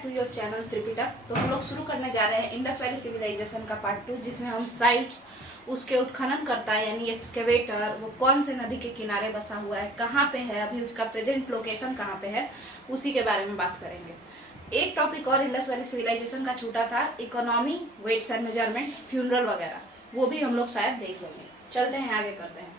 Back to your channel Tripitaka. तो हम लोग शुरू करने जा रहे हैं इंडस वैली सिविलाइजेशन का पार्ट 2, जिसमें हम साइट्स, उसके उत्खनन करता है यानी एक्सकेवेटर, वो कौन से नदी के किनारे बसा हुआ है, कहाँ पे है, अभी उसका प्रेजेंट लोकेशन कहाँ पे है, उसी के बारे में बात करेंगे। एक टॉपिक और इंडस वैली सिविलाइजेशन का छूटा था, economy, weights and measurement, funeral वगैरह, वो भी हम लोग शायद देख लेंगे। चलते हैं आगे करते हैं।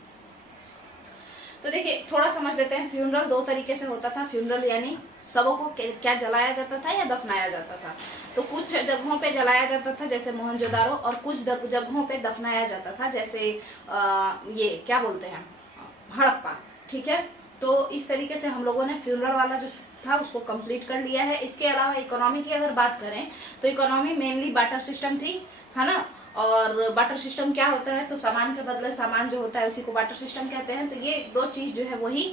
तो देखिए थोड़ा समझ लेते हैं। फ्यूनरल दो तरीके से होता था। फ्यूनरल यानी शवों को क्या जलाया जाता था या दफनाया जाता था। तो कुछ जगहों पे जलाया जाता था जैसे मोहनजोदारो, और कुछ जगहों पे दफनाया जाता था जैसे ये क्या बोलते हैं, हड़प्पा। ठीक है, तो इस तरीके से हम लोगों ने फ्यूनरल वाला जो था उसको कंप्लीट कर लिया है। इसके अलावा इकोनॉमी की अगर बात करें तो इकोनॉमी मेनली बार्टर सिस्टम थी, है ना। और बार्टर सिस्टम क्या होता है, तो सामान के बदले सामान जो होता है उसी को बार्टर सिस्टम कहते हैं। तो ये दो चीज जो है वही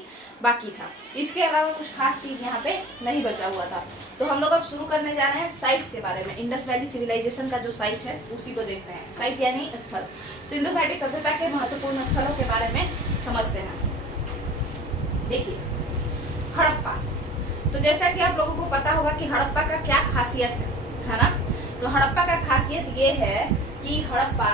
बाकी था। इसके अलावा कुछ खास चीज यहाँ पे नहीं बचा हुआ था। तो हम लोग अब शुरू करने जा रहे हैं साइट्स के बारे में। इंडस वैली सिविलाइजेशन का जो साइट है उसी को देखते हैं। साइट यानी स्थल। सिंधु घाटी सभ्यता के महत्वपूर्ण स्थलों के बारे में समझते हैं। देखिए हड़प्पा, तो जैसा कि आप लोगों को पता होगा कि हड़प्पा का क्या खासियत है ना। तो हड़प्पा का खासियत ये है कि हड़प्पा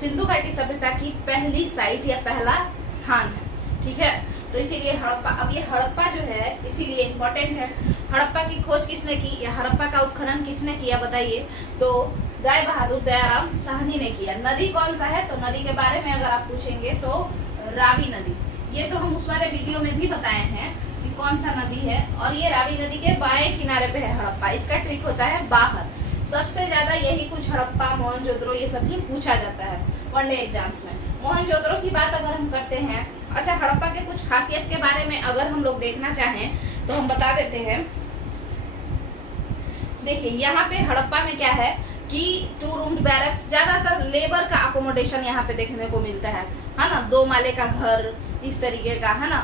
सिंधु घाटी सभ्यता की पहली साइट या पहला स्थान है। ठीक है, तो इसीलिए हड़प्पा, अब ये हड़प्पा जो है इसीलिए इम्पोर्टेंट है। हड़प्पा की खोज किसने की या हड़प्पा का उत्खनन किसने किया बताइए। तो राय बहादुर दयाराम साहनी ने किया। नदी कौन सा है, तो नदी के बारे में अगर आप पूछेंगे तो रावी नदी। ये तो हम उस वाले वीडियो में भी बताए हैं कि कौन सा नदी है, और ये रावी नदी के बाएं किनारे पे है हड़प्पा। इसका ट्रिक होता है बाहर। सबसे ज्यादा यही कुछ हड़प्पा, मोहनजोदड़ो, ये सब ही पूछा जाता है वनडे एग्जाम्स में। मोहनजोदड़ो की बात अगर हम करते हैं, अच्छा हड़प्पा के कुछ खासियत के बारे में अगर हम लोग देखना चाहें तो हम बता देते हैं। देखिए यहाँ पे हड़प्पा में क्या है कि 2 रूम्ड बैरक्स, ज्यादातर लेबर का अकोमोडेशन यहाँ पे देखने को मिलता है ना। 2 माले का घर इस तरीके का, है ना।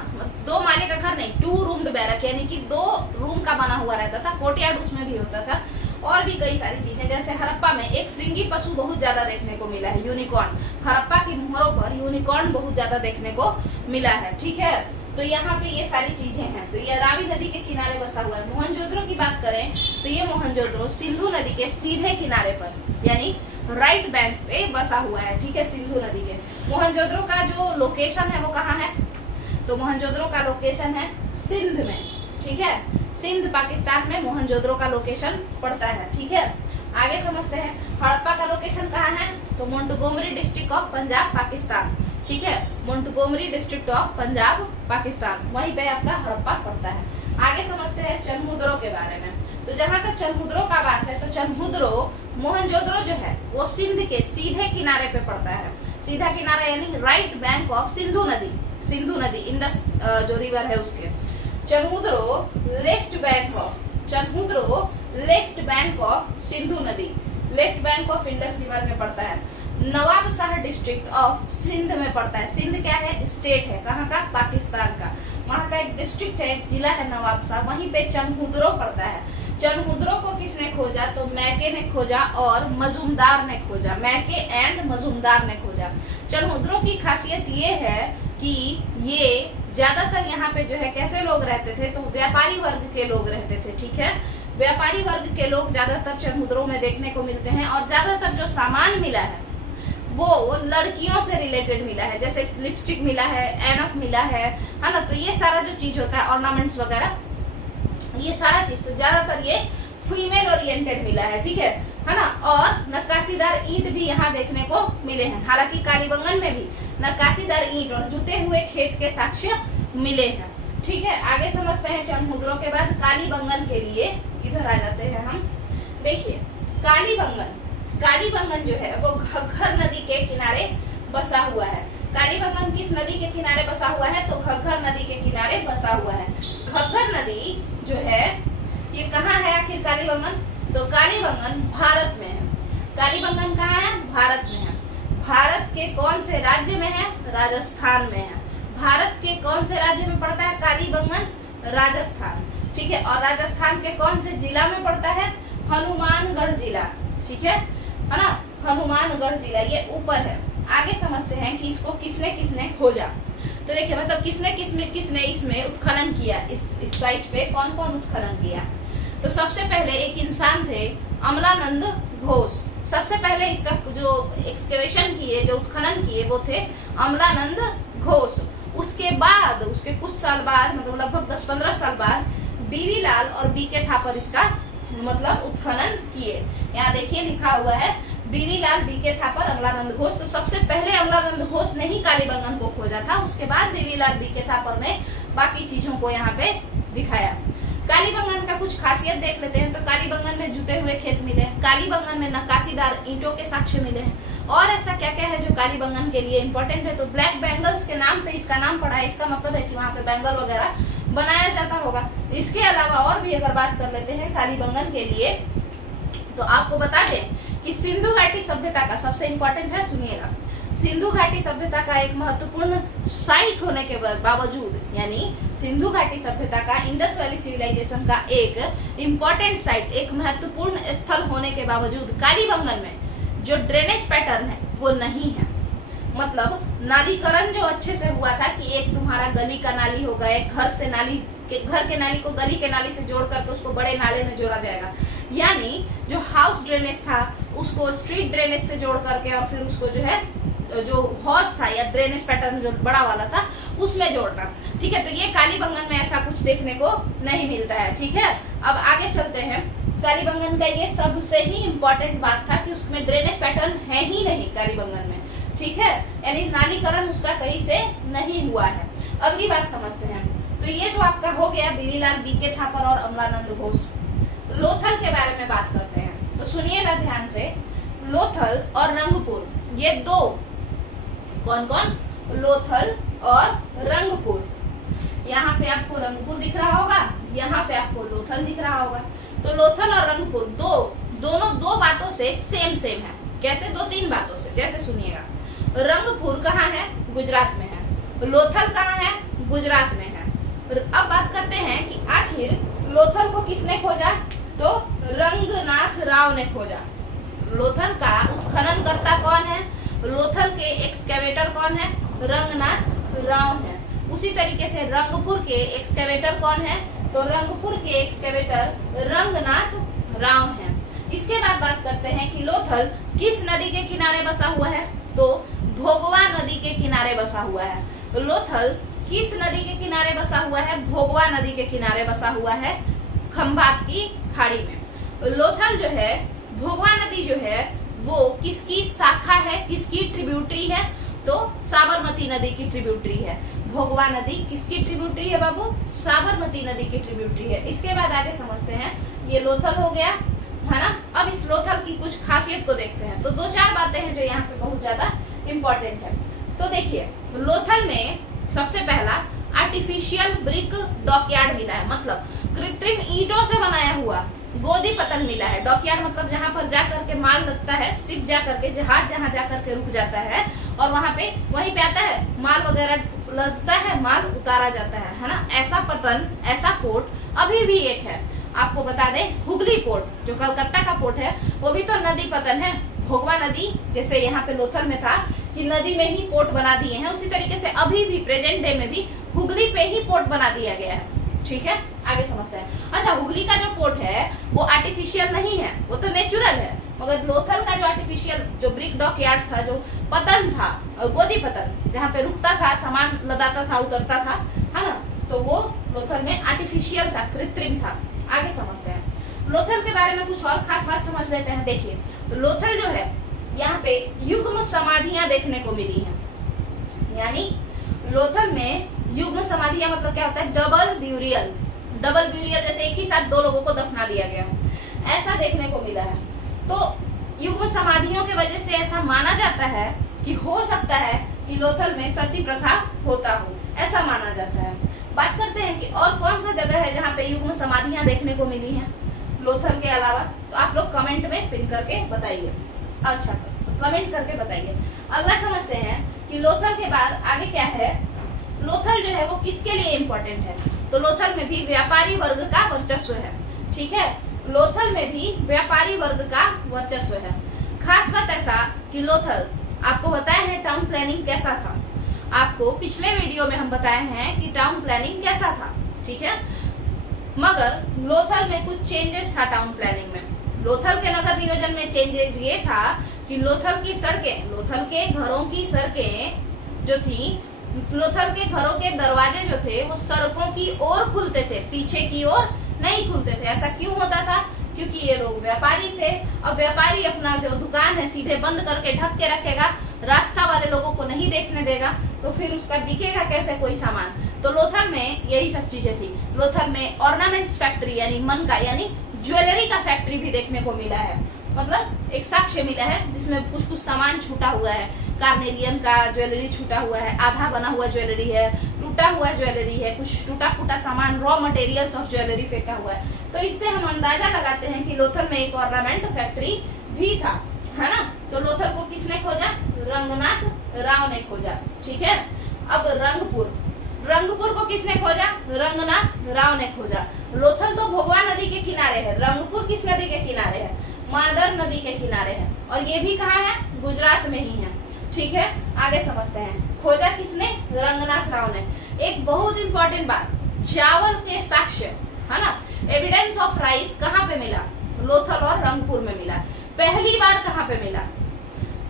2 माले का घर नहीं, 2 रूम्ड बैरक यानी कि 2 रूम का बना हुआ रहता था। कोर्टयार्ड उसमें भी होता था, और भी कई सारी चीजें। जैसे हड़प्पा में एक श्रृंगी पशु बहुत ज्यादा देखने को मिला है, यूनिकॉर्न। हड़प्पा की मोहरों पर यूनिकॉर्न बहुत ज्यादा देखने को मिला है। ठीक है, तो यहाँ पे ये सारी चीजें हैं। तो ये रावी नदी के किनारे बसा हुआ है। मोहनजोदड़ो की बात करें तो ये मोहनजोदड़ो सिंधु नदी के सीधे किनारे पर यानी राइट बैंक पे बसा हुआ है। ठीक है, सिंधु नदी के। मोहनजोदड़ो का जो लोकेशन है वो कहाँ है, तो मोहनजोदड़ो का लोकेशन है सिंध में। ठीक है, सिंध पाकिस्तान में मोहनजोदड़ो का लोकेशन पड़ता है। ठीक है, आगे समझते हैं। हड़प्पा का लोकेशन कहाँ है, तो Montgomery district of Punjab Pakistan. ठीक है, Montgomery district of Punjab Pakistan, वहीं पे आपका हड़प्पा पड़ता है। आगे समझते हैं चनमुद्रो के बारे में। तो जहां तक चनमुद्रो का बात है तो चनमुद्रो, मोहनजोदड़ो जो है वो सिंध के सीधे किनारे पे पड़ता है। सीधा किनारा यानी राइट बैंक ऑफ सिंधु नदी। सिंधु नदी इंडस जो रिवर है उसके। Chanhudaro left bank of, Chanhudaro left bank of Sindhu नदी, left bank of Indus river में पड़ता है। नवाबशाह डिस्ट्रिक्ट ऑफ सिंध में पड़ता है। सिंध क्या है, स्टेट है, कहाँ का, पाकिस्तान का। वहाँ का एक डिस्ट्रिक्ट है, एक जिला है नवाबशाह, वहीं पे चनमुद्रो पड़ता है। चनमुद्रो को किसने खोजा, तो मैके ने खोजा और मजूमदार ने खोजा। मैके एंड मजूमदार ने खोजा। चनमुद्रो की खासियत ये है कि ये ज्यादातर यहाँ पे जो है कैसे लोग रहते थे, तो व्यापारी वर्ग के लोग रहते थे। ठीक है, व्यापारी वर्ग के लोग ज्यादातर चनमुद्रो में देखने को मिलते हैं। और ज्यादातर जो सामान मिला है वो लड़कियों से रिलेटेड मिला है, जैसे लिपस्टिक मिला है, ऐनक मिला है ना। तो ये सारा जो चीज होता है, ऑर्नामेंट्स वगैरह, ये सारा चीज तो ज्यादातर ये फीमेल ओरिएंटेड मिला है। ठीक है ना। और नक्काशीदार ईंट भी यहाँ देखने को मिले हैं। हालांकि कालीबंगन में भी नक्काशीदार ईंट और जुते हुए खेत के साक्ष्य मिले हैं। ठीक है, आगे समझते हैं चनमुद्रो के बाद कालीबंगन के लिए। इधर आ जाते हैं हम। देखिए कालीबंगन, कालीबंगन जो है वो घग्गर नदी के किनारे बसा हुआ है। कालीबंगन किस नदी के किनारे बसा हुआ है, तो घग्गर नदी के किनारे बसा हुआ है। घग्गर नदी जो है ये कहाँ है आखिर कालीबंगन, तो कालीबंगन भारत में है। कालीबंगन कहाँ है, भारत में है। भारत के कौन से राज्य में है, राजस्थान में है। भारत के कौन से राज्य में पड़ता है कालीबंगन, राजस्थान। ठीक है, और राजस्थान के कौन से जिला में पड़ता है, हनुमानगढ़ जिला। ठीक है ना, हनुमानगढ़ जिला ये ऊपर है। आगे समझते हैं कि इसको किसने किसने खोजा। तो देखिए मतलब किसने इसमें उत्खनन किया, इस साइट पे कौन कौन उत्खनन किया। तो सबसे पहले एक इंसान थे अमलानंद घोष। सबसे पहले इसका जो एक्सकेवेशन किए, जो उत्खनन किए, वो थे अमलानंद घोष। उसके बाद, उसके कुछ साल बाद, मतलब लगभग 10-15 साल बाद बीवी लाल और बीके थापर इसका मतलब उत्खनन किए। यहाँ देखिए लिखा हुआ है बीवी लाल, बीके थापर, अमलानंद घोष। तो सबसे पहले अमलानंद घोष ने ही कालीबंगन को खोजा था, उसके बाद बीवी लाल, बीके थापर ने बाकी चीजों को यहाँ पे दिखाया। कालीबंगन का कुछ खासियत देख लेते हैं। तो कालीबंगन में जुते हुए खेत मिले हैं, कालीबंगन में नक्काशीदार ईंटों के साक्ष्य मिले हैं, और ऐसा क्या क्या है जो कालीबंगन के लिए इम्पोर्टेंट है। तो ब्लैक बैंगल्स के नाम पे इसका नाम पड़ा है, इसका मतलब है कि वहाँ पे बैंगल वगैरह बनाया जाता होगा। इसके अलावा और भी अगर बात कर लेते हैं कालीबंगन के लिए, तो आपको बता दें कि सिंधु घाटी सभ्यता का सबसे इम्पोर्टेंट है, सुनिएगा, सिंधु घाटी सभ्यता का एक महत्वपूर्ण साइट होने के बावजूद, यानी सिंधु घाटी सभ्यता का, इंडस वैली सिविलाइजेशन का एक इम्पोर्टेंट साइट, एक महत्वपूर्ण स्थल होने के बावजूद कालीबंगन में जो ड्रेनेज पैटर्न है वो नहीं है। मतलब नालीकरण जो अच्छे से हुआ था कि एक तुम्हारा गली का नाली होगा, एक घर से नाली के, घर के नाली को गली के नाली से जोड़ करके उसको बड़े नाले में जोड़ा जाएगा, यानी जो हाउस ड्रेनेज था उसको स्ट्रीट ड्रेनेज से जोड़ करके और फिर उसको जो है जो हॉर्स था या ड्रेनेज पैटर्न जो बड़ा वाला था उसमें जोड़ना। ठीक है, तो ये कालीबंगन में ऐसा कुछ देखने को नहीं मिलता है। ठीक है, अब आगे चलते हैं। कालीबंगन का ये सबसे ही इम्पोर्टेंट बात था कि उसमें ड्रेनेज पैटर्न है ही नहीं कालीबंगन में। ठीक है, यानी नालीकरण उसका सही से नहीं हुआ है। अगली बात समझते हैं। तो ये तो आपका हो गया बीवी लाल, बीके थापर और अमलानंद घोष। लोथल के बारे में बात करते हैं, तो सुनिएगा ध्यान से। लोथल और रंगपुर, ये दो, कौन कौन, लोथल और रंगपुर। यहाँ पे आपको रंगपुर दिख रहा होगा, यहाँ पे आपको लोथल दिख रहा होगा। तो लोथल और रंगपुर दोनों दो बातों से सेम है। कैसे? 2-3 बातों से। जैसे सुनिएगा, रंगपुर कहाँ है? गुजरात में है। लोथल कहाँ है? गुजरात में है। अब बात करते हैं कि आखिर लोथल को किसने खोजा? तो रंगनाथ राव ने खोजा। लोथल का उत्खनन करता कौन है? लोथल के एक्सकेवेटर कौन है? रंगनाथ राव है। उसी तरीके से रंगपुर के एक्सकेवेटर कौन है? तो रंगपुर के एक्सकेवेटर रंगनाथ राव हैं। इसके बाद बात करते हैं कि लोथल किस नदी के किनारे बसा हुआ है? तो भोगवा नदी के किनारे बसा हुआ है। लोथल किस नदी के किनारे बसा हुआ है? भोगवा नदी के किनारे बसा हुआ है, खंभात की खाड़ी में। लोथल जो है, भोगवा नदी जो है वो किसकी शाखा है, किसकी ट्रिब्यूटरी है? तो साबरमती नदी की ट्रिब्यूटरी है। भोगवा नदी किसकी ट्रिब्यूटरी है बाबू? साबरमती नदी की ट्रिब्यूटरी है। इसके बाद आगे समझते हैं। ये लोथल हो गया, है ना। अब इस लोथल की कुछ खासियत को देखते हैं। तो 2-4 बातें हैं जो यहाँ पे बहुत ज्यादा इम्पोर्टेंट है। तो देखिए, लोथल में सबसे पहला आर्टिफिशियल ब्रिक डॉकयार्ड मिला है, मतलब कृत्रिम ईंटों से बनाया हुआ गोदी पतन मिला है। डॉकयार्ड मतलब जहाँ पर जाकर के माल लगता है, शिप जाकर के, जहाज जहाँ जाकर के रुक जाता है और वहाँ पे वहीं पे आता है माल वगैरह लगता है, माल उतारा जाता है ना। ऐसा पतन, ऐसा पोर्ट अभी भी एक है। आपको बता दें, हुगली पोर्ट जो कलकत्ता का पोर्ट है वो भी तो नदी पतन है। भोगवा नदी जैसे यहाँ पे लोथल में था कि नदी में ही पोर्ट बना दिए हैं, उसी तरीके से अभी भी प्रेजेंट डे में भी हुगली पे ही पोर्ट बना दिया गया है। ठीक है, आगे समझते हैं। अच्छा, हुगली का जो पोर्ट है वो आर्टिफिशियल नहीं है, वो तो नेचुरल है। मगर लोथल का जो आर्टिफिशियल जो ब्रिक डॉक यार्ड था, जो पतन था, गोदी पतन जहाँ पे रुकता था, सामान लदाता था, उतरता था, है ना, तो वो लोथल में आर्टिफिशियल था, कृत्रिम था। आगे समझते हैं। लोथल के बारे में कुछ और खास बात समझ लेते हैं। देखिए, लोथल जो है यहाँ पे युग्म समाधियां देखने को मिली हैं। यानी लोथल में युग्म समाधियां मतलब क्या होता है? Double burial. डबल ब्यूरियल जैसे एक ही साथ 2 लोगों को दफना दिया गया हो, ऐसा देखने को मिला है। तो युग्म समाधियों की वजह से ऐसा माना जाता है कि हो सकता है कि लोथल में सती प्रथा होता हो, ऐसा माना जाता है। बात करते हैं कि और कौन सा जगह है जहाँ पे युग्म समाधियां देखने को मिली हैं लोथल के अलावा। तो आप लोग कमेंट में पिन करके बताइए। अच्छा, कमेंट करके बताइए। अगला समझते हैं कि लोथल के बाद आगे क्या है। लोथल जो है वो किसके लिए इम्पोर्टेंट है? तो लोथल में भी व्यापारी वर्ग का वर्चस्व है। ठीक है, लोथल में भी व्यापारी वर्ग का वर्चस्व है। खास बात ऐसा कि लोथल, आपको बताया है टाउन प्लानिंग कैसा था। आपको पिछले वीडियो में हम बताए हैं कि टाउन प्लानिंग कैसा था। ठीक है, मगर लोथल में कुछ चेंजेस था टाउन प्लानिंग में। लोथल के नगर नियोजन में चेंजेस ये था कि लोथल की सड़कें, लोथल के घरों की सड़कें जो थी, लोथल के घरों के दरवाजे जो थे वो सड़कों की ओर खुलते थे, पीछे की ओर नहीं खुलते थे। ऐसा क्यों होता था? क्योंकि ये लोग व्यापारी थे। अब व्यापारी अपना जो दुकान है सीधे बंद करके ढक के रखेगा, रास्ता वाले लोगों को नहीं देखने देगा, तो फिर उसका बिकेगा कैसे कोई सामान। तो लोथल में यही सब चीजें थी। लोथल में ऑर्नामेंट्स फैक्ट्री यानी मन का यानी ज्वेलरी का फैक्ट्री भी देखने को मिला है। मतलब एक साक्ष्य मिला है जिसमें कुछ कुछ सामान छूटा हुआ है। कार्नेलियन का ज्वेलरी छूटा हुआ है, आधा बना हुआ ज्वेलरी है, टूटा हुआ ज्वेलरी है, कुछ टूटा फूटा सामान, रॉ मटेरियल्स ऑफ ज्वेलरी फेंका हुआ है। तो इससे हम अंदाजा लगाते हैं कि लोथल में एक ऑर्नामेंट फैक्ट्री भी था, है ना। तो लोथल को किसने खोजा? रंगनाथ राव ने खोजा। ठीक है। अब रंगपुर को किसने खोजा? रंगनाथ राव ने खोजा। लोथल तो भोगवा नदी के किनारे है, रंगपुर किस नदी के किनारे है? मादर नदी के किनारे है, और ये भी कहाँ है? गुजरात में ही है। ठीक है, आगे समझते हैं। खोजा किसने? रंगनाथ राव ने। एक बहुत इंपॉर्टेंट बात, चावल के साक्ष्य, है ना, एविडेंस ऑफ राइस कहाँ पे मिला? लोथल और रंगपुर में मिला। पहली बार कहाँ पे मिला?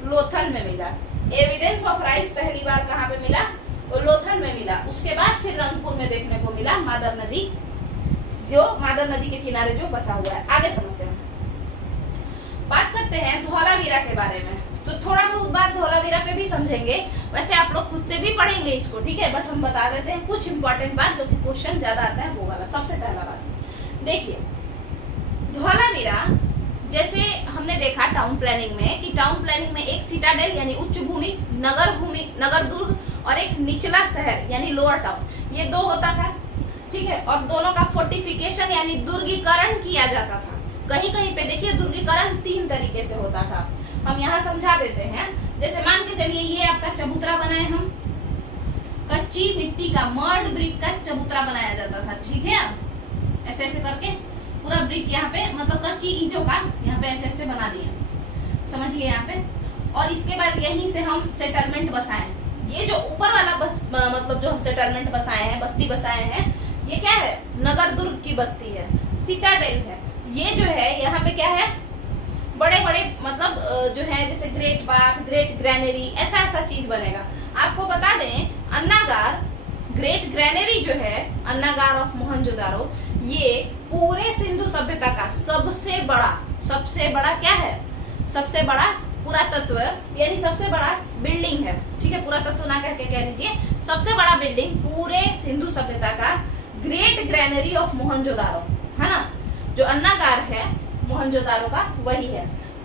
लोथल में मिला। एविडेंस ऑफ राइस पहली बार कहाँ पे मिला? लोथल में मिला। उसके बाद फिर रंगपुर में देखने को मिला मादर नदी, जो मादर नदी के किनारे जो बसा हुआ है। आगे समझते हैं। बात करते हैं धौलावीरा के बारे में। तो थोड़ा बहुत बात धौलावीरा पे भी समझेंगे, वैसे आप लोग खुद से भी पढ़ेंगे इसको, ठीक है, बट हम बता देते हैं कुछ इंपॉर्टेंट बात जो कि क्वेश्चन ज्यादा आता है वो वाला। सबसे पहला बात देखिए, धौलावीरा जैसे हमने देखा टाउन प्लानिंग में कि टाउन प्लानिंग में एक सिटाडेल यानी उच्च भूमि, नगर दुर्ग और एक निचला शहर यानी लोअर टाउन, ये दो होता था। ठीक है, और दोनों का फोर्टिफिकेशन यानी दुर्गीकरण किया जाता था। कहीं कहीं पे देखिए दुर्गीकरण 3 तरीके से होता था। हम यहाँ समझा देते हैं। जैसे मान के चलिए ये आपका चबूतरा बनाए हम, कच्ची मिट्टी का मर्ड ब्रिक का चबूतरा बनाया जाता था। ठीक है, ऐसे ऐसे करके पूरा ब्रिक यहाँ पे, मतलब कच्ची ईंटों का यहाँ पे ऐसे ऐसे बना दिया, समझिए यहाँ पे। और इसके बाद यहीं से हम सेटलमेंट बसाए। ये जो ऊपर वाला मतलब जो हम सेटलमेंट बसाए हैं, बस्ती बसाए हैं, ये क्या है? नगर दुर्ग की बस्ती है, सिटाडेल है। ये जो है यहाँ पे क्या है? बड़े बड़े मतलब जो है जैसे ग्रेट बाथ, ग्रेट ग्रैनरी, ऐसा ऐसा चीज बनेगा। आपको बता दें, अन्नागार ग्रेट ग्रैनरी जो है, अन्नागार ऑफ मोहनजोदारो, ये पूरे सिंधु सभ्यता का सबसे बड़ा क्या है? सबसे बड़ा पुरातत्व यानी सबसे बड़ा बिल्डिंग है। ठीक है, पुरातत्व ना करके कह लीजिए सबसे बड़ा बिल्डिंग पूरे सिंधु सभ्यता का ग्रेट ग्रैनरी ऑफ मोहनजोदारो, है ना। जो अन्नागार है मोहनजोदारो का वही है।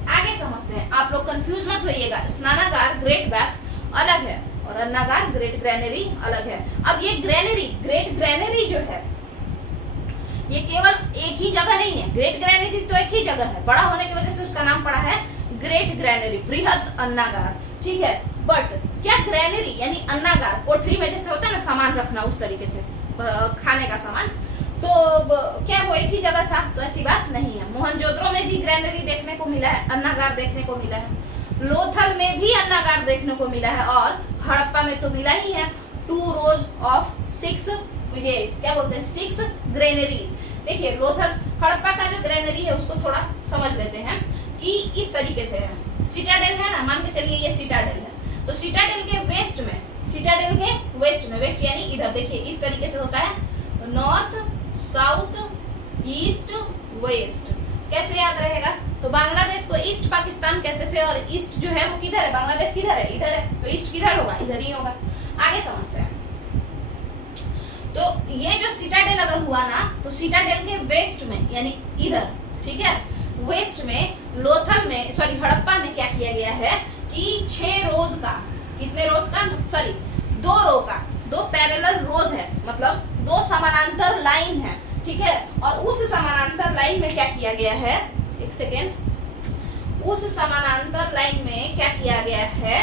आगे समझते हैं, आप लोग कंफ्यूज मत होइएगा। स्नानागार ग्रेट बाथ अलग है और अन्नागार ग्रेट ग्रैनरी अलग है। अब ये ग्रेट ग्रैनरी जो है ये केवल एक ही जगह नहीं है। ग्रेट ग्रैनरी तो एक ही जगह है, बड़ा होने की वजह से उसका नाम पड़ा है ग्रेट ग्रैनरी, बृहद अन्नागार। ठीक है, बट क्या ग्रैनरी यानी अन्नागार कोठरी में जैसे होता है ना सामान रखना, उस तरीके से खाने का सामान, तो क्या वो एक ही जगह था? तो ऐसी बात नहीं है। मोहनजोदड़ो में भी ग्रैनरी देखने को मिला है, अन्नागार देखने को मिला है। लोथल में भी अन्नागार देखने को मिला है, और हड़प्पा में तो मिला ही है 2 rows of 6, ये क्या बोलते हैं, 6 ग्रेनरीज। देखिए लोथल हड़प्पा का जो ग्रेनरी है उसको थोड़ा समझ लेते हैं कि इस तरीके से है। सिटाडेल है ना, मान के चलिए ये सिटाडेल है, तो सिटाडेल के वेस्ट में, वेस्ट यानी इधर, देखिए इस तरीके से होता है, नॉर्थ साउथ ईस्ट वेस्ट। कैसे याद रहेगा? तो बांग्लादेश को ईस्ट पाकिस्तान कहते थे, और ईस्ट जो है वो किधर है? बांग्लादेश किधर है? इधर है, तो ईस्ट किधर होगा? इधर ही होगा। आगे समझते हैं। तो ये जो सिटाडेल अगर हुआ ना, तो सिटाडेल के वेस्ट में यानी इधर, ठीक है, वेस्ट में लोथल में हड़प्पा में क्या किया गया है कि 6 रोज का, कितने रोज का? 2 रो का, 2 पैरेलल रोज है, मतलब 2 समानांतर लाइन है। ठीक है, और उस समानांतर लाइन में क्या किया गया है? एक सेकेंड, उस समानांतर लाइन में क्या किया गया है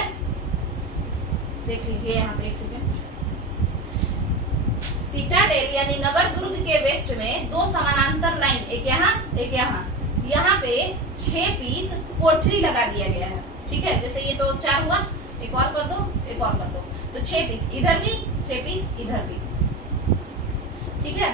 देख लीजिए यहाँ पे, एक सेकेंड। सिटाडेल यानी नगर दुर्ग के वेस्ट में 2 समानांतर लाइन, एक यहाँ एक यहाँ पे 6 पीस कोठरी लगा दिया गया है। ठीक है, जैसे ये तो 4 हुआ, एक और कर दो, तो 6 पीस इधर भी, 6 पीस इधर भी। ठीक है,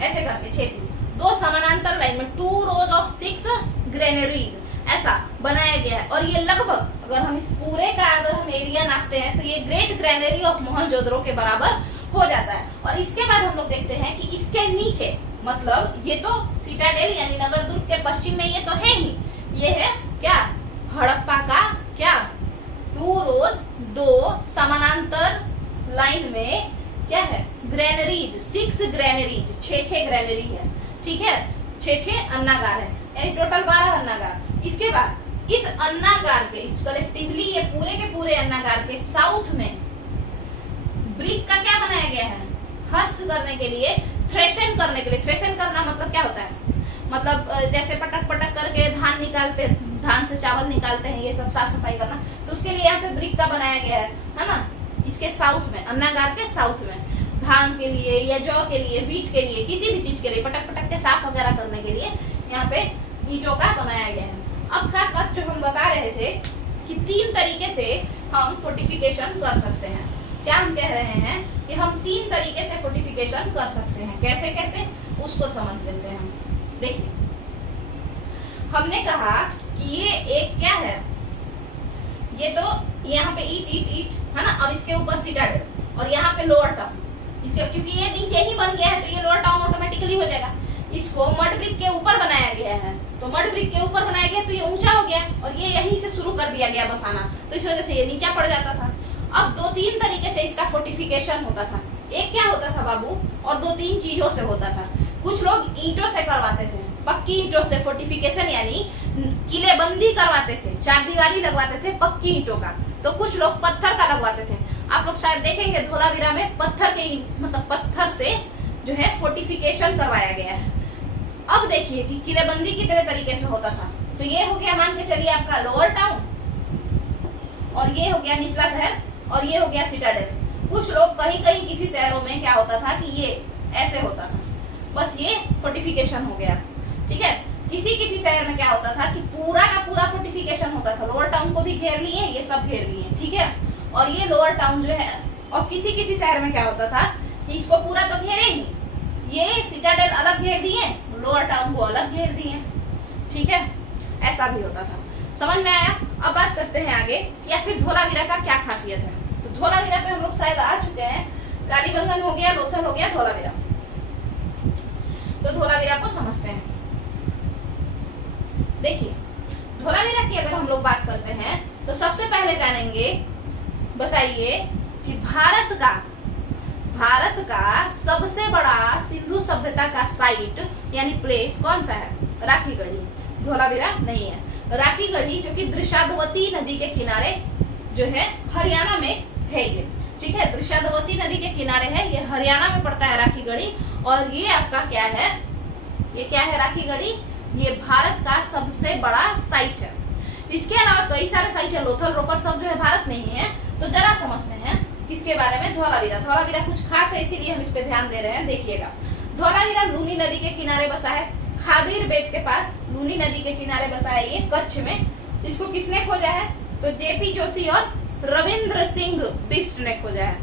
ऐसे करके 6 पीस, 2 समानांतर लाइन में 2 rows of 6 ग्रेनरीज ऐसा बनाया गया है। और ये लगभग अगर हम इस पूरे का अगर हम एरिया नापते हैं तो ये ग्रेट ग्रेनरी ऑफ मोहनजोदड़ो के बराबर हो जाता है। और इसके बाद हम लोग देखते हैं कि इसके नीचे मतलब ये तो सिटाडेल यानी नगर दुर्ग के पश्चिम में ये तो है ही, ये है क्या हड़प्पा का क्या 2 rows 2 समानांतर लाइन में क्या है ग्रेनरीज 6 ग्रेनरीज 6 ग्रेनरी है, ठीक है, 6 अन्नागार है, यानी टोटल 12 अन्नागार। इसके बाद इस अन्नागार के इस कलेक्टिवली ये पूरे के पूरे अन्नागार के साउथ में ब्रिक का क्या बनाया गया है, हस्ट करने के लिए, थ्रेशन करने के लिए। थ्रेशन करना मतलब क्या होता है, मतलब जैसे पटक पटक करके धान निकालते, धान से चावल निकालते हैं, ये सब साफ सफाई करना, तो उसके लिए यहाँ पे ब्रिक का बनाया गया है ना। इसके साउथ में अन्नागार के साउथ में धान के लिए या जौ के लिए, व्हीट के लिए, किसी भी चीज के लिए पटक पटक के साफ वगैरह करने के लिए यहाँ पे ईंटों का बनाया गया है। अब खास बात जो हम बता रहे थे कि 3 तरीके से हम फोर्टिफिकेशन कर सकते हैं। क्या हम कह रहे हैं कि हम 3 तरीके से फोर्टिफिकेशन कर सकते हैं। कैसे कैसे उसको समझ लेते हैं हम। देखिए हमने कहा कि ये एक क्या है, ये तो यहाँ पे ईट है ना, और इसके ऊपर सिटाडेल और यहाँ पे लोअर टाउन, इसके क्योंकि ये नीचे ही बन गया है तो ये लोअर टाउन ऑटोमेटिकली हो जाएगा। इसको मड ब्रिक के ऊपर बनाया गया है, तो मड ब्रिक के ऊपर बनाया गया तो ये ऊंचा हो गया और ये यहीं से शुरू कर दिया गया बसाना, तो इस वजह से ये नीचा पड़ जाता था। अब 2-3 तरीके से इसका फोर्टिफिकेशन होता था। एक क्या होता था बाबू, और 2-3 चीजों से होता था। कुछ लोग ईंटों से करवाते थे, पक्की ईंटों से फोर्टिफिकेशन यानी किलेबंदी करवाते थे, 4 दीवारी लगवाते थे पक्की ईंटों का। तो कुछ लोग पत्थर का लगवाते थे। आप लोग शायद देखेंगे धोलावीरा में पत्थर के मतलब पत्थर से जो है फोर्टिफिकेशन करवाया गया है। अब देखिए कि किलेबंदी कितने तरीके से होता था। तो ये हो गया मान के चलिए आपका लोअर टाउन, और ये हो गया निचला शहर, और ये हो गया सिटाडेल। कुछ लोग कहीं कहीं किसी शहरों में क्या होता था कि ये ऐसे होता था, बस ये फोर्टिफिकेशन हो गया, ठीक है। किसी किसी शहर में क्या होता था कि पूरा का पूरा फोर्टिफिकेशन होता था, लोअर टाउन को भी घेर लिए, ये सब घेर लिए, ठीक है। और ये लोअर टाउन जो है, और किसी किसी शहर में क्या होता था कि इसको पूरा तो घेरे ही, ये सिटाडेल अलग घेर दिए, लोअर टाउन को अलग घेर दिए, ठीक है, ऐसा भी होता था। समझ में आया। अब बात करते हैं आगे कि आखिर धोलावीरा का क्या खासियत है। तो धोलावीरा पे हम लोग शायद आ चुके हैं, कालीबंगन हो गया, लोथल हो गया, धोलावीरा। तो धोलावीरा को समझते हैं। देखिए धोलावीरा की अगर हम लोग बात करते हैं तो सबसे पहले जानेंगे, बताइए कि भारत का सबसे बड़ा सिंधु सभ्यता का साइट यानी प्लेस कौन सा है? राखीगढ़ी। धोलावीरा नहीं है, राखीगढ़ी जो कि दृशाधवती नदी के किनारे जो है हरियाणा में है ये, ठीक है। दृशाधवती नदी के किनारे है, ये हरियाणा में पड़ता है राखीगढ़ी। और ये आपका क्या है, ये क्या है राखीगढ़ी, ये भारत का सबसे बड़ा साइट है। इसके अलावा कई सारे साइट है, लोथल रोपर सब जो है भारत में ही है। तो जरा समझते हैं किसके बारे में, धोलावीरा। धोलावीरा कुछ खास है इसीलिए हम इस पे ध्यान दे रहे हैं। देखिएगा धोलावीरा लूनी नदी के किनारे बसा है, खादीर बेट के पास लूनी नदी के किनारे बसा है ये, कच्छ में। इसको किसने खोजा है? तो जेपी जोशी और रविंद्र सिंह बिष्ट ने खोजा है।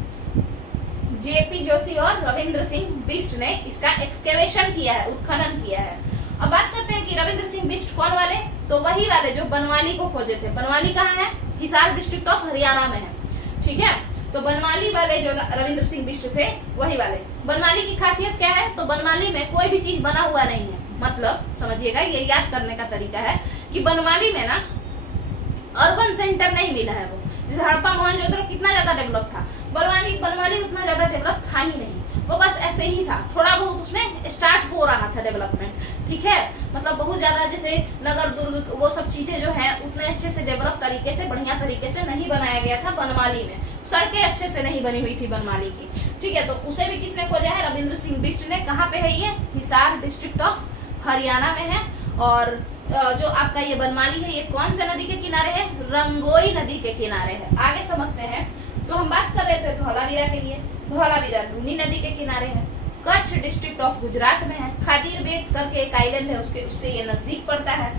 जेपी जोशी और रविंद्र सिंह बिष्ट ने इसका एक्सकेवेशन किया है, उत्खनन किया है। अब बात करते हैं कि रविंद्र सिंह बिष्ट कौन वाले, तो वही वाले जो बनवाली को खोजे थे। बनवाली कहाँ है? हिसार डिस्ट्रिक्ट ऑफ हरियाणा में है, ठीक है। तो बनवाली वाले जो रविंद्र सिंह बिष्ट थे वही वाले। बनवाली की खासियत क्या है? तो बनवाली में कोई भी चीज बना हुआ नहीं है, मतलब समझिएगा, ये याद करने का तरीका है कि बनवाली में ना अर्बन सेंटर नहीं मिला है। वो जैसे हड़प्पा मोहनजोदड़ो कितना ज्यादा डेवलप था, बनवाली उतना ज्यादा डेवलप था ही नहीं, वो बस ऐसे ही था, थोड़ा बहुत उसमें स्टार्ट हो रहा था डेवलपमेंट, ठीक है। मतलब बहुत ज्यादा जैसे नगर दुर्ग वो सब चीजें जो है उतने अच्छे से डेवलप तरीके से, बढ़िया तरीके से नहीं बनाया गया था बनवाली में। सड़कें अच्छे से नहीं बनी हुई थी बनवाली की, ठीक है। तो उसे भी किसने खोजा है? रविंद्र सिंह बिष्ट ने। कहाँ पे है ये? हिसार डिस्ट्रिक्ट ऑफ हरियाणा में है। और जो आपका ये बनवाली है ये कौन से नदी के किनारे है? रंगोई नदी के किनारे है। आगे समझते हैं। तो हम बात कर रहे थे धोलावीरा के लिए। धोलावीरा लूनी नदी के किनारे है, कच्छ डिस्ट्रिक्ट ऑफ गुजरात में है। खादीर बेट करके एक आइलैंड है, उससे ये नजदीक पड़ता है।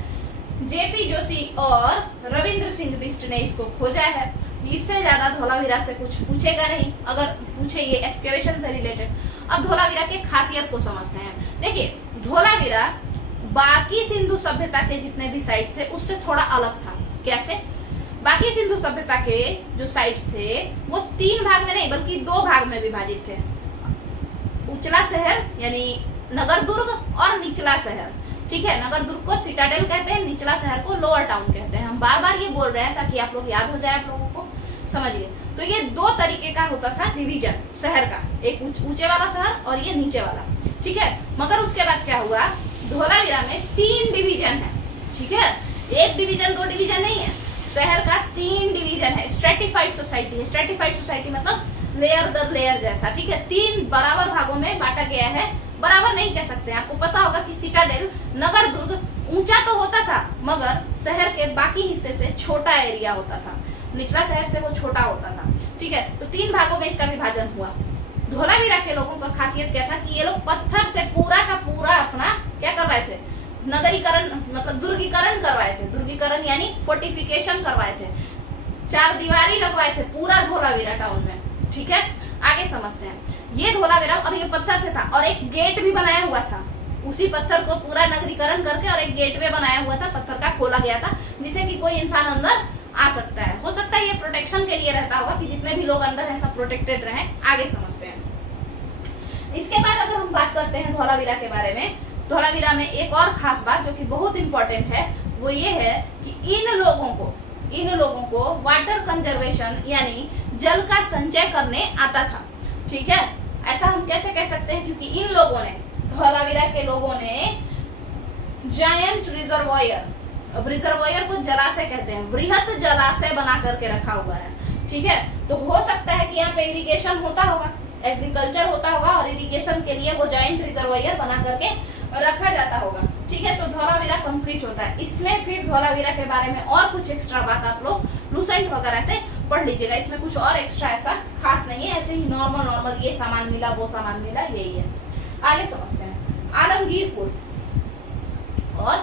जेपी जोशी और रविंद्र सिंह बिष्ट ने इसको खोजा है। इससे ज्यादा धोलावीरा से कुछ पूछेगा नहीं, अगर पूछे ये एक्सकेवेशन से रिलेटेड। अब धोलावीरा की खासियत को समझते हैं। देखिए, धोलावीरा बाकी सिंधु सभ्यता के जितने भी साइट थे उससे थोड़ा अलग था। कैसे? बाकी सिंधु सभ्यता के जो साइट्स थे वो 3 भाग में नहीं बल्कि 2 भाग में विभाजित थे। उचला शहर यानी नगर दुर्ग और निचला शहर। ठीक है, नगर दुर्ग को सिटाडेल कहते हैं, निचला शहर को लोअर टाउन कहते हैं। हम बार बार ये बोल रहे हैं ताकि आप लोग याद हो जाए, आप लोगों को समझिए। तो ये 2 तरीके का होता था डिवीजन शहर का, एक ऊंचे वाला शहर और ये नीचे वाला। ठीक है, मगर उसके बाद क्या हुआ, धोलावीरा में 3 डिवीजन है। ठीक है, 1 डिवीजन 2 डिवीजन नहीं है, शहर का 3 डिवीजन है। स्ट्रेटिफाइड सोसाइटी है। स्ट्रेटिफाइड सोसाइटी मतलब लेयर दर लेयर जैसा। ठीक है, 3 बराबर भागों में बांटा गया है। बराबर नहीं कह सकते, आपको पता होगा कि सिटाडेल नगर दुर्ग ऊंचा तो होता था मगर शहर के बाकी हिस्से से छोटा एरिया होता था, निचला शहर से वो छोटा होता था। ठीक है, तो 3 भागों में इसका विभाजन हुआ। धोलावीरा के लोगों का खासियत क्या था कि ये लोग पत्थर से पूरा का पूरा अपना क्या करवाए थे, नगरीकरण मतलब दुर्गीकरण करवाए थे। दुर्गीकरण यानी फोर्टिफिकेशन करवाए थे, 4 दीवारी लगवाए थे पूरा धोलावीरा टाउन में। ठीक है, आगे समझते हैं। ये धोलावीरा और ये पत्थर से था और एक गेट भी बनाया हुआ था। उसी पत्थर को पूरा नगरीकरण करके और एक गेटवे बनाया हुआ था, पत्थर का खोला गया था जिससे कि कोई इंसान अंदर आ सकता है। हो सकता है ये प्रोटेक्शन के लिए रहता होगा कि जितने भी लोग अंदर हैं सब प्रोटेक्टेड रहे। आगे समझते हैं। इसके बाद अगर हम बात करते हैं धोलावीरा के बारे में, धोलावीरा में एक और खास बात जो कि बहुत इंपॉर्टेंट है वो ये है कि इन लोगों को वाटर कंजर्वेशन यानी जल का संचय करने आता था। ठीक है, ऐसा हम कैसे कह सकते हैं, क्योंकि इन लोगों ने, धोलावीरा के लोगों ने जायंट रिजर्वॉयर को जलाशय कहते हैं, वृहत जलाशय बना करके रखा हुआ है। ठीक है, तो हो सकता है कि यहाँ पे इरिगेशन होता होगा, एग्रीकल्चर होता होगा और इरिगेशन के लिए वो जॉइंट रिजर्वॉयर बना करके रखा जाता होगा। ठीक है, तो धोलावीरा कंप्लीट होता है। इसमें फिर धोलावीरा के बारे में और कुछ एक्स्ट्रा बात आप लोग लूसेंट वगैरह से पढ़ लीजिएगा। इसमें कुछ और एक्स्ट्रा ऐसा खास नहीं है, ऐसे ही नॉर्मल ये सामान मिला वो सामान मिला, यही है। आगे समझते हैं। आलमगीरपुर और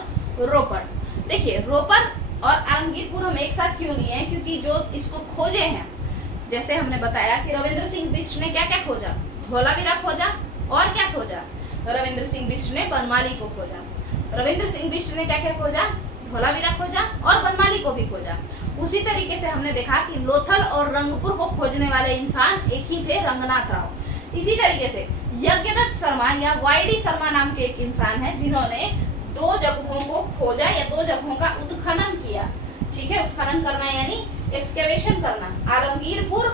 रोपड़। देखिए, रोपड़ और आलमगीरपुर हम एक साथ क्यों नहीं है, क्योंकि जो इसको खोजे हैं, जैसे हमने बताया कि रविंद्र सिंह बिष्ट ने क्या क्या खोजा, धोलावीरा खोजा और क्या खोजा, रविंद्र सिंह बिष्ट ने बनमाली को खोजा। रविंद्र सिंह बिष्ट ने क्या क्या खोजा, धोलावीरा खोजा और बनमाली को भी खोजा। उसी तरीके से हमने देखा कि लोथल और रंगपुर को खोजने वाले इंसान एक ही थे, रंगनाथ राव। इसी तरीके से यज्ञदत्त शर्मा या वाईडी शर्मा नाम के एक इंसान है जिन्होंने 2 जगहों को खोजा या 2 जगहों का उत्खनन किया। ठीक है, उत्खनन करना यानी एक्सकेवेशन करना। आलमगीरपुर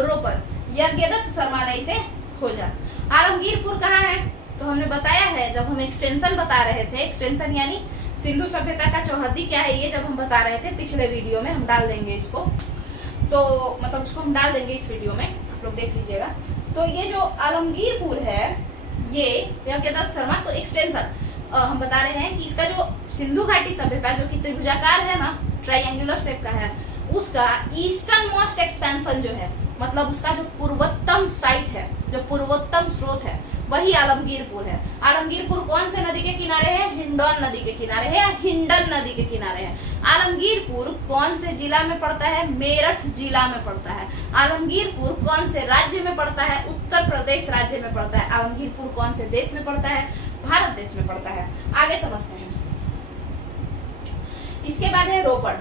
रोपड़, यज्ञदत्त शर्मा ने इसे खोजा। आलमगीरपुर कहाँ है, तो हमने बताया है जब हम एक्सटेंशन बता रहे थे, एक्सटेंशन यानी सिंधु सभ्यता का चौहद्दी क्या है ये जब हम बता रहे थे पिछले वीडियो में, हम डाल देंगे इसको, तो मतलब उसको हम डाल देंगे इस वीडियो में, आप लोग देख लीजिएगा। तो ये जो आलमगीरपुर है ये यज्ञदत्त शर्मा, तो एक्सटेंशन हम बता रहे हैं कि इसका जो सिंधु घाटी सभ्यता जो कि त्रिभुजाकार है ना, ट्रायंगुलर शेप का है, उसका ईस्टर्न मोस्ट एक्सपेंशन जो है, मतलब उसका जो पूर्वोत्तम साइट है, जो पूर्वोत्तम स्रोत है, वही आलमगीरपुर है। आलमगीरपुर कौन से नदी के किनारे है, हिंडौन नदी के किनारे है या हिंडन नदी के किनारे है। आलमगीरपुर कौन से जिला में पड़ता है, मेरठ जिला में पड़ता है। आलमगीरपुर कौन से राज्य में पड़ता है, उत्तर प्रदेश राज्य में पड़ता है। आलमगीरपुर कौन से देश में पड़ता है, भारत देश में पड़ता है। आगे समझते हैं। इसके बाद है रोपड़।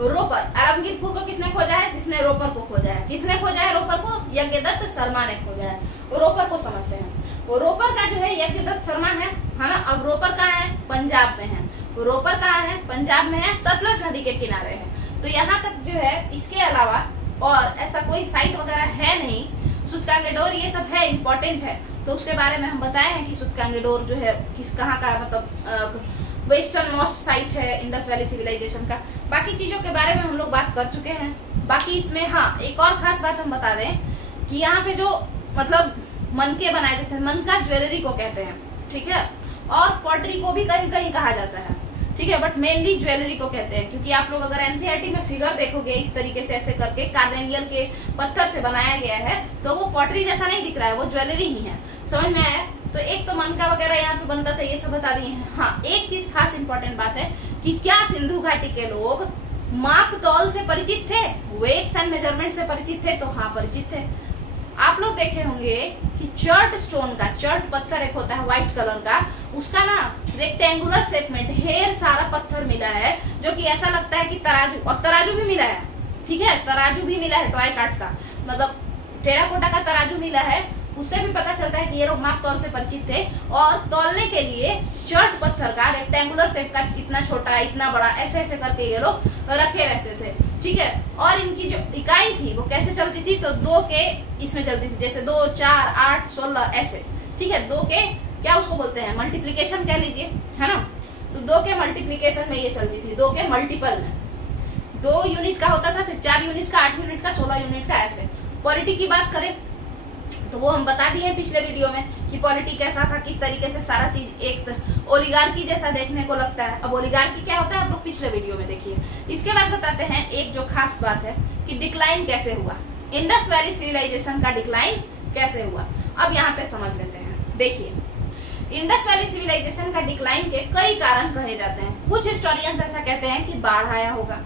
आलमगीरपुर को किसने खोजा है, जिसने रोपड़ को खोजा है। किसने खोजा है रोपड़ को, यज्ञदत्त शर्मा ने खोजा है। रोपड़ को समझते हैं। रोपड़ का जो है यज्ञदत्त शर्मा है ना। अब रोपड़ कहाँ है, पंजाब में है। रोपड़ कहाँ है, पंजाब में है, सतलज नदी के किनारे है। तो यहाँ तक जो है, इसके अलावा और ऐसा कोई साइट वगैरह है नहीं। सूचकांगेडोर ये सब है, इम्पोर्टेंट है, तो उसके बारे में हम बताए हैं कि सूचकांगेडोर जो है किस कहाँ का, मतलब वेस्टर्न मोस्ट साइट है इंडस वैली सिविलाइजेशन का। बाकी चीजों के बारे में हम लोग बात कर चुके हैं। बाकी इसमें हाँ एक और खास बात हम बता दें कि यहाँ पे जो मतलब मनके बनाए जाते हैं, मनका ज्वेलरी को कहते हैं, ठीक है, और पॉटरी को भी कहीं कहीं कहा जाता है, ठीक है, बट मेनली ज्वेलरी को कहते हैं, क्योंकि आप लोग अगर एनसीईआरटी में फिगर देखोगे इस तरीके से ऐसे करके कार्नेलियल के पत्थर से बनाया गया है, तो वो पॉटरी जैसा नहीं दिख रहा है, वो ज्वेलरी ही है। समझ में आया? तो एक तो मनका वगैरह यहाँ पे बनता था, ये सब बता दिए हैं। हाँ, एक चीज खास इंपॉर्टेंट बात है कि क्या सिंधु घाटी के लोग माप तौल से परिचित थे, वेट्स एंड मेजरमेंट से परिचित थे? तो हाँ, परिचित थे। आप लोग देखे होंगे कि चर्ट स्टोन का, चर्ट पत्थर एक होता है व्हाइट कलर का, उसका ना रेक्टेंगुलर शेप में ढेर सारा पत्थर मिला है, जो कि ऐसा लगता है कि तराजू, और तराजू भी मिला है, ठीक है, तराजू भी मिला है टॉय काट का, मतलब टेराकोटा का तराजू मिला है। उससे भी पता चलता है कि ये लोग माप तौल से परिचित थे, और तौलने के लिए चर्ट पत्थर का रेक्टेंगुलर शेप का, इतना छोटा इतना बड़ा ऐसे ऐसे करके ये लोग रखे रहते थे, ठीक है। और इनकी जो इकाई थी वो कैसे चलती थी? तो 2 के इसमें चलती थी, जैसे 2, 4, 8, 16 ऐसे, ठीक है। 2 के क्या उसको बोलते हैं, मल्टीप्लीकेशन कह लीजिए, है ना। तो 2 के मल्टीप्लीकेशन में ये चलती थी, 2 के मल्टीपल में 2 यूनिट का होता था, फिर 4 यूनिट का, 8 यूनिट का, 16 यूनिट का, ऐसे। पॉलिटी की बात करें तो वो हम बता दिए पिछले वीडियो में कि पॉलिटी कैसा था, किस तरीके से सारा चीज एक ओलिगार्की जैसा देखने को लगता है। अब ओलिगार्की क्या होता है आप लोग पिछले वीडियो में देखिए। इसके बाद बताते हैं एक जो खास बात है कि डिक्लाइन कैसे हुआ, इंडस वैली सिविलाइजेशन का डिक्लाइन कैसे हुआ। अब यहाँ पे समझ लेते हैं। देखिए, इंडस वैली सिविलाइजेशन का डिक्लाइन के कई कारण कहे जाते हैं। कुछ हिस्टोरियंस ऐसा कहते हैं कि बाढ़ आया होगा,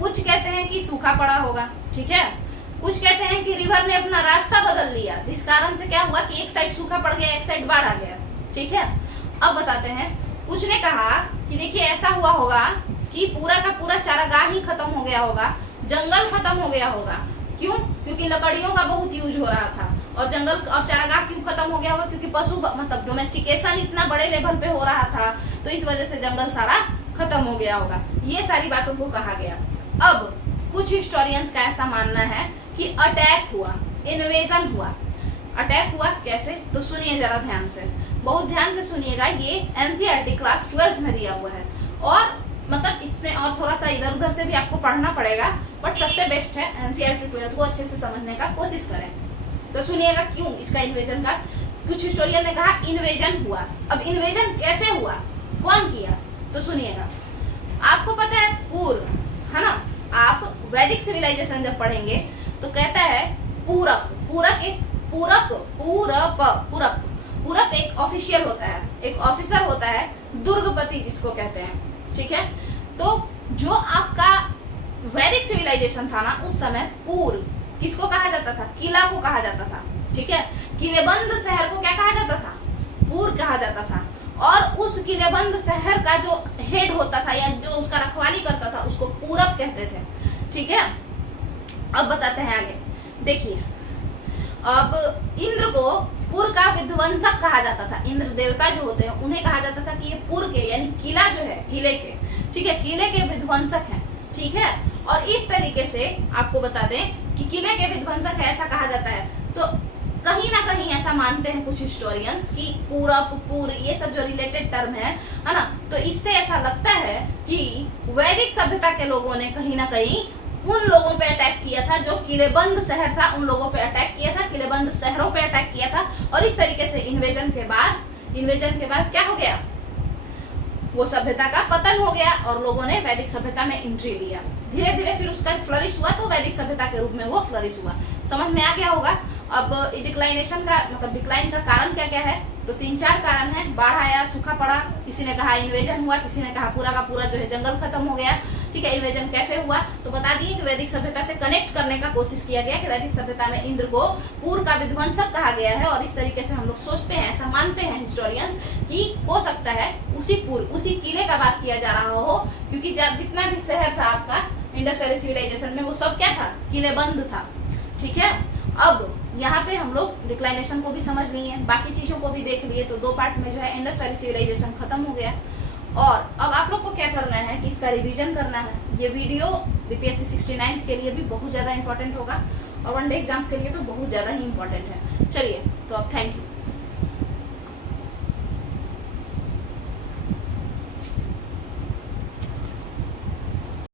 कुछ कहते हैं कि सूखा पड़ा होगा, ठीक है, कुछ कहते हैं कि रिवर ने अपना रास्ता बदल लिया, जिस कारण से क्या हुआ कि एक साइड सूखा पड़ गया, एक साइड बाढ़ आ गया, ठीक है। अब बताते हैं, कुछ ने कहा कि देखिए ऐसा हुआ होगा कि पूरा का पूरा चारागाह ही खत्म हो गया होगा, जंगल खत्म हो गया होगा। क्यों? क्योंकि लकड़ियों का बहुत यूज हो रहा था, और जंगल और चारागाह क्यों खत्म हो गया होगा? क्योंकि पशु मतलब डोमेस्टिकेशन इतना बड़े लेवल पे हो रहा था, तो इस वजह से जंगल सारा खत्म हो गया होगा। ये सारी बातों को कहा गया। अब कुछ हिस्टोरियंस का ऐसा मानना है कि अटैक हुआ, इन्वेजन हुआ। अटैक हुआ कैसे? तो सुनिए जरा ध्यान से, बहुत ध्यान से सुनिएगा। ये एनसीईआरटी क्लास 12th में दिया हुआ है, और मतलब इसमें और थोड़ा सा इधर उधर से भी आपको पढ़ना पड़ेगा, बट सबसे बेस्ट है एनसीईआरटी 12th को अच्छे से समझने का कोशिश करें। तो सुनिएगा क्यों इसका इन्वेजन का। कुछ हिस्टोरियन ने कहा इन्वेजन हुआ। अब इन्वेजन कैसे हुआ, कौन किया? तो सुनिएगा, आपको पता है पूर्व, है ना, आप वैदिक सिविलाइजेशन जब पढ़ेंगे तो कहता है पूरब, पूरब एक ऑफिशियल होता है, एक ऑफिसर होता है, दुर्गपति जिसको कहते हैं, ठीक है। तो जो आपका वैदिक सिविलाइजेशन था ना, उस समय पूर्व किसको कहा जाता था? किला को कहा जाता था, ठीक है। किलेबंद शहर को क्या कहा जाता था? पूर्व कहा जाता था। और उस किलेबंद शहर का जो हेड होता था या जो उसका रखवाली करता था, उसको पूरब कहते थे, ठीक है। अब बताते हैं आगे। देखिए, अब इंद्र को पुर का विध्वंसक कहा जाता था। इंद्र देवता जो होते हैं उन्हें कहा जाता था कि ये पुर के यानी किला जो है, किले के, ठीक है, किले के विध्वंसक हैं, ठीक है। और इस तरीके से आपको बता दें कि किले के विध्वंसक है, ऐसा कहा जाता है। तो कहीं ना कहीं ऐसा मानते हैं कुछ हिस्टोरियंस कि पूर ये सब जो रिलेटेड टर्म है ना, तो इससे ऐसा लगता है कि वैदिक सभ्यता के लोगों ने कहीं ना कहीं उन लोगों पे अटैक किया था जो किलेबंद शहर था, उन लोगों पे अटैक किया था, किलेबंद शहरों पे अटैक किया था। और इस तरीके से इन्वेजन के बाद क्या हो गया, वो सभ्यता का पतन हो गया और लोगों ने वैदिक सभ्यता में एंट्री लिया। धीरे धीरे फिर उसका फ्लरिश हुआ, तो वैदिक सभ्यता के रूप में वो फ्लरिश हुआ। समझ में आ गया होगा। अब डिक्लाइनेशन का मतलब डिक्लाइन का कारण क्या क्या है? तो 3-4 कारण है। बाढ़ आया, सूखा पड़ा, किसी ने कहा इन्वेजन हुआ, किसी ने कहा पूरा का पूरा जो है जंगल खत्म हो गया, ठीक है। इन्वेजन कैसे हुआ? तो बता दिए कि वैदिक सभ्यता से कनेक्ट करने का कोशिश किया गया कि वैदिक सभ्यता में इंद्र को पूर्व का विध्वंसक कहा गया है। और इस तरीके से हम लोग सोचते हैं, ऐसा मानते हैं हिस्टोरियंस कि हो सकता है उसी किले का बात किया जा रहा हो, क्योंकि जितना भी शहर था आपका इंडस वैली सिविलाइजेशन में, वो सब क्या था? किलेबंद था, ठीक है। अब यहाँ पे हम लोग डिक्लाइनेशन को भी समझ लिए, बाकी चीजों को भी देख लिए। तो 2 पार्ट में जो है इंडस वैली सिविलाइजेशन खत्म हो गया। और अब आप लोग को क्या करना है कि इसका रिवीजन करना है। ये वीडियो बीपीएससी 69th के लिए भी बहुत ज्यादा इंपॉर्टेंट होगा, और वनडे एग्जाम्स के लिए तो बहुत ज्यादा ही इंपॉर्टेंट है। चलिए, तो अब थैंक यू।